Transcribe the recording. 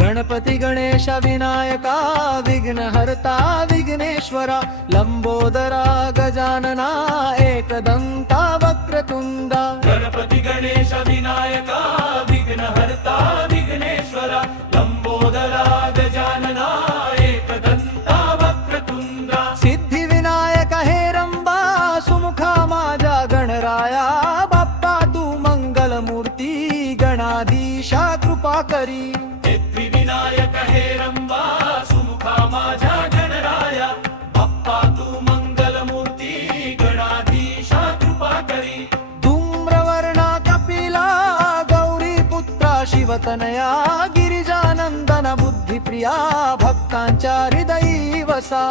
गणपती गणेश विनायका विघ्नहर्ता विघ्नेश्वरा लंबोदरा गजानना एकदंता वक्रतुंडा। गणपती गणेश विनायका विघ्नहर्ता विघ्नेश्वरा लंबोदरा गजानना एकदंता वक्रतुंडा। सिद्धी विनायक हेरंबा सुमुखा माझ्या गणराया बाप्पा तू मंगलमूर्ती गणाधीशा कृपा करी। विनायक हेरंबा सुमुखा माझ्या गणराया बाप्पा तू मंगलमूर्ती गणाधीशा कृपा करी। धूम्रवर्णा कपिला गौरी पुत्रा शिवतनया गिरिजानंदन बुद्धिप्रिया भक्तांच्या हृदयी वसा।